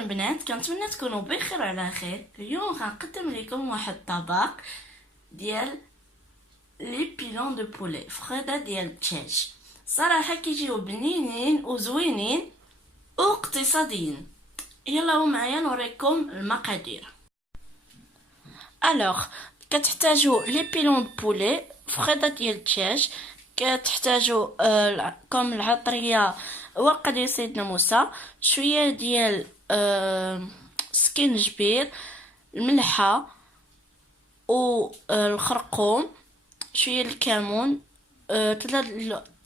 البنات، كنتمنى تكونوا بخير على خير. اليوم غنقدم لكم واحد الطبق ديال لي بيلون دو بولي فخاده ديال الدجاج. صراحه كيجيو بنينين وزوينين واقتصاديين. يلا معايا نوريكم المقادير. الوغ كتحتاجوا لي بيلون دو بولي فخاده ديال الدجاج، كتحتاجوا كم العطريه ورقه ديال سيدنا موسى، شويه ديال سكينجبير، الملحه والخرقوم، شويه الكمون،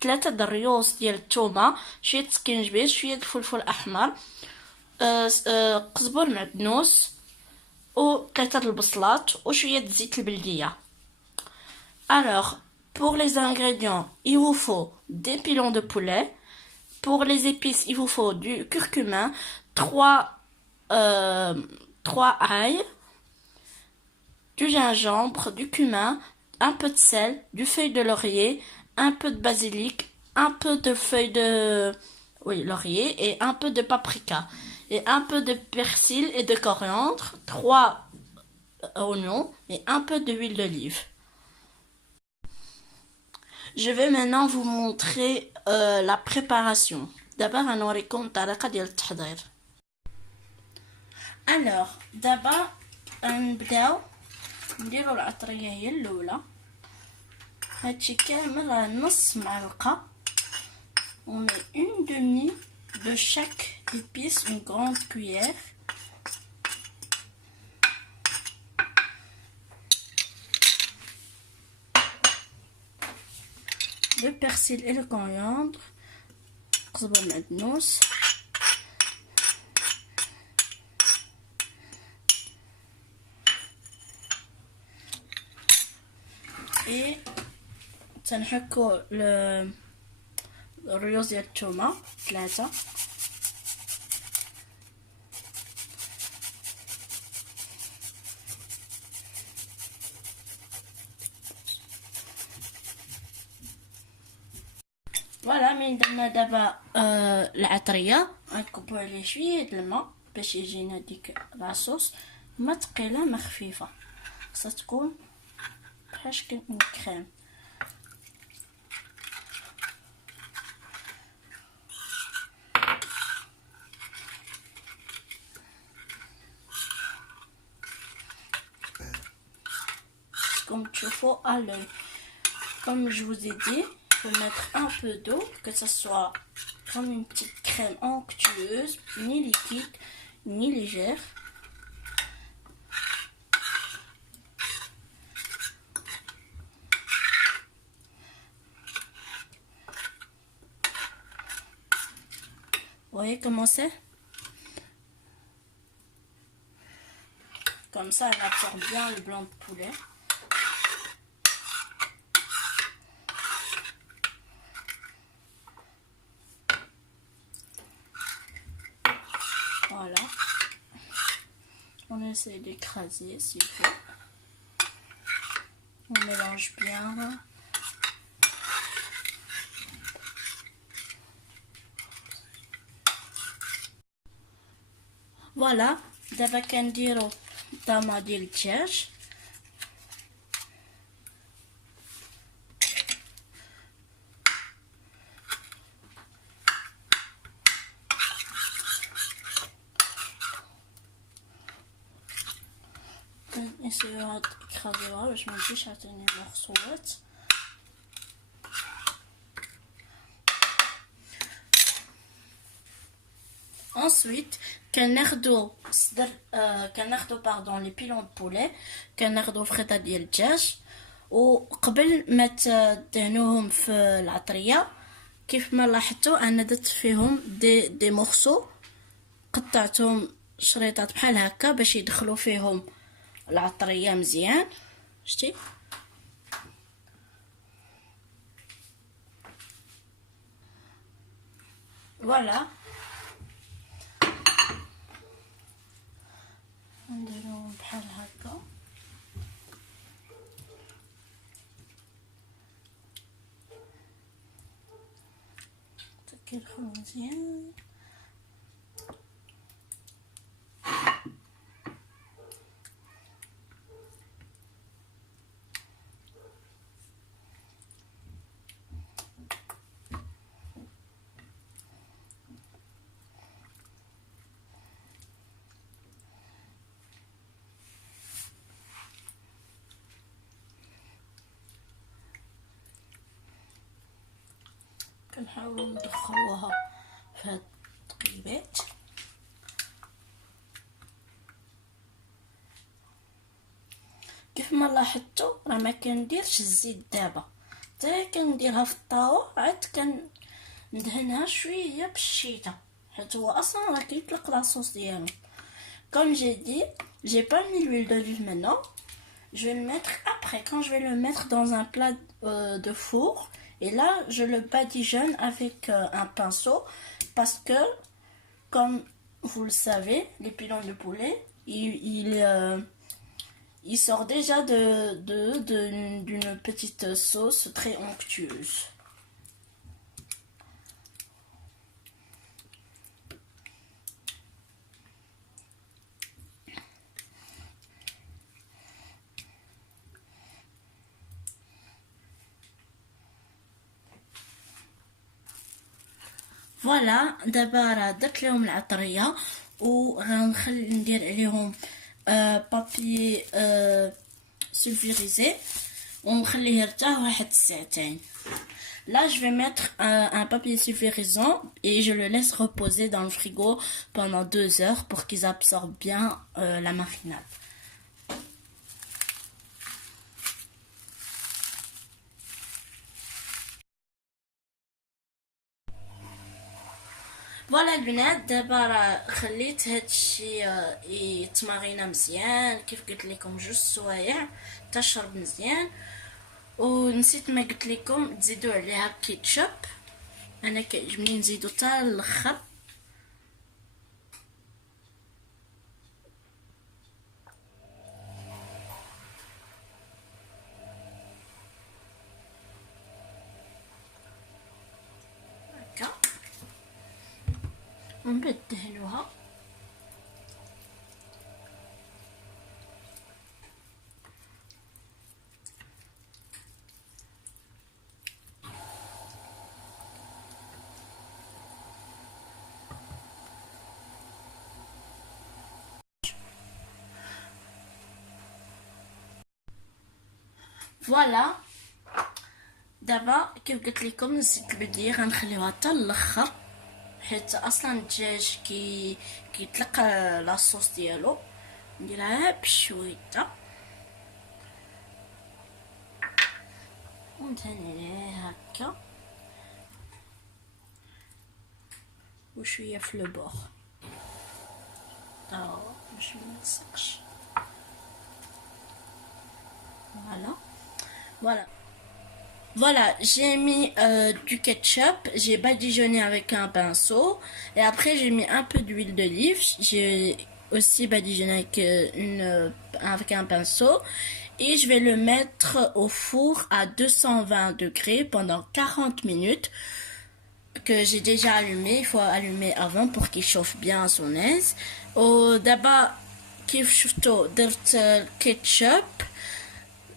ثلاثه الريوس ديال الثومه، شويه سكينجبير، شويه الفلفل الاحمر، قزبر معدنوس ou 3 البصلات وشويه زيت البلديه. Alors, pour les ingrédients, il vous faut des pilons de poulet. Pour les épices, il vous faut du curcuma, 3 ail, du gingembre, du cumin, un peu de sel, du feuille de laurier, un peu de basilic, un peu de feuille de laurier et un peu de paprika. Et un peu de persil et de coriandre, 3 oignons et un peu d'huile d'olive. Je vais maintenant vous montrer la préparation. D'abord, غنوريكم الطريقة ديال التحضير. Alors, d'abord نبداو نديرو العطرية هي الأولى. هادشي كامل راه نص معلقة. On met une demi de chaque épice, une grande cuillère. Le persil et le coriandre, قزبر معدنوس، et تنحكو الريوز ديال الثومه 3. فوالا من درنا دابا العطريه غنكبو عليه شويه د الماء باش يجينا ديك لاصوص، ما ثقيله ما خفيفه، خاصها تكون بحال شكل كريم. Comme تشوفوا à l'œil. Comme je vous ai dit, il faut mettre un peu d'eau, que ça soit comme une petite crème onctueuse, ni liquide, ni légère. Vous voyez comment c'est? Comme ça, elle absorbe bien le blanc de poulet. Voilà. On essaie d'écraser s'il faut. On mélange bien. Voilà. دابا كنديرو الطامه ديال الدجاج. نسيو نكرازوها باش ما تجيش عاوتاني مغصوات. Ensuite كناخدو صدر كناخدو لي بيلون بولي، كناخدو فخيطه ديال الدجاج، وقبل ما تدهنوهم في العطريه كيف ما لاحظتوا انا درت فيهم دي مورسو، قطعتهم شريطات بحال هكا باش يدخلوا فيهم العطريه مزيان. شتي فوالا نديروهم بحال هكا. كيدخلوا مزيان. كنحاولوا ندخلوها في هاد التقليبات. كيف ما لاحظتوا راه ما كنديرش الزيت دابا، حتى كنديرها في الطاو عاد كندهنها شويه بالشيته، حيت هو اصلا راه كيطلق لاصوص ديالو. Comme j'ai dit, j'ai pas mis l'huile d'olive maintenant. Je vais le mettre après, quand je vais le mettre dans un plat de four. Et là, je le badigeonne avec un pinceau. Parce que, comme vous le savez, les pilons de poulet, il sort déjà d'une petite sauce très onctueuse. فوالا دابا راه درت لهم العطريه وغنخلي ندير عليهم بابي سولفيريزي ونخليه يرتاح واحد الساعتين. Là, je vais mettre un papier sulfurisant et je le laisse reposer dans le frigo pendant 2 heures pour qu'ils absorbent bien la marinade. فوالا البنات دابا راه خليت هادشي يتمارينا مزيان كيف قلت لكم 2 سوايع تشرب مزيان. ونسيت ما قلت لكم تزيدوا عليها كيتشوب، انا كيعجبني نزيدو حتى الاخر. هكا ومن بعد دهنوها. فوالا دابا كيف قلت لكم نسيت البديل غنخليوها حتى الاخر حيت اصلا الدجاج كيطلق لاصوص ديالو. نديرها بشويده وندهن عليه هكا وشويه في البوغ باش ميلصقش. Voilà, j'ai mis du ketchup, j'ai badigeonné avec un pinceau et après j'ai mis un peu d'huile d'olive, j'ai aussi badigeonné avec un pinceau et je vais le mettre au four à 220 degrés pendant 40 minutes que j'ai déjà allumé. Il faut allumer avant pour qu'il chauffe bien à son aise. D'abord, كيف شفتوا درت الكيتشوب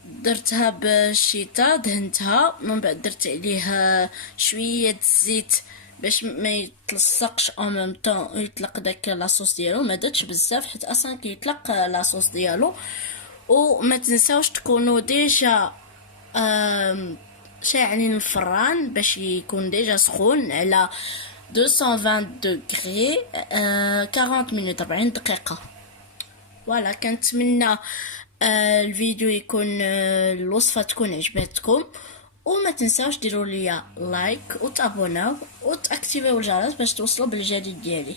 درتها بالشيطه دهنتها، من بعد درت عليه شويه زيت باش ما يتلصقش او ميم طون يطلق داك لاصوص ديالو. ما درتش بزاف حيت اصلا كيطلق لاصوص ديالو. وما تنساوش تكونوا ديجا شاعلين الفران باش يكون ديجا سخون على 220 دوغري 40 مينوت 40 دقيقه. فوالا كنتمنى الفيديو يكون الوصفه تكون عجبتكم، وما تنساوش ديروا لي لايك وتابوناو وتاكتيفيو الجرس باش توصلوا بالجديد ديالي.